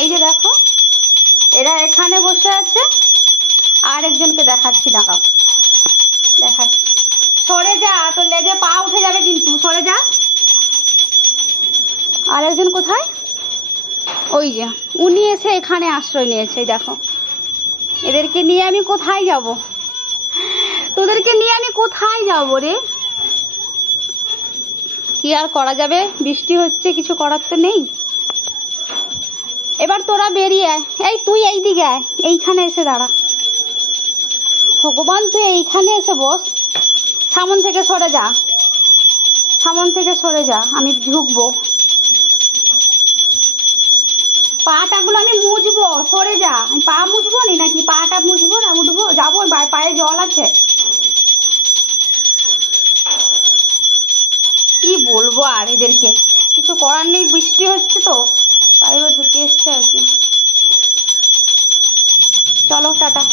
এই যে দেখো, এরা এখানে বসে আছে, আর একজনকে দেখাচ্ছি, দাঁড়াও দেখাচ্ছি। সরে যা, তোর লেজে পা উঠে যাবে কিন্তু, সরে যা। আর একজন কোথায়? ওই যে, উনি এসে এখানে আশ্রয় নিয়েছে, দেখো। এদেরকে নিয়ে আমি কোথায় যাব? তোদেরকে নিয়ে আমি কোথায় যাব রে? কি আর করা যাবে, বৃষ্টি হচ্ছে, কিছু করার তো নেই। এবার তোরা বেরিয়ে আয়। এই তুই এই দিকে আয়, এইখানে এসে দাঁড়া। ভগবান, তুই এইখানে এসে বস। সামন থেকে সরে যা, সামন থেকে সরে যা, আমি ঢুকবো। পাটাগুলো আমি মুছবো, সরে যা। আমি পা মুছবো নি নাকি? পাটা মুছবো না, উঠবো, যাবো, পায়ে জল আছে। কি বলবো আর এদেরকে, কিছু করার নেই, বৃষ্টি হচ্ছে তো তাই এবার ঢুকে এসছে আর কি। চলো টাটা।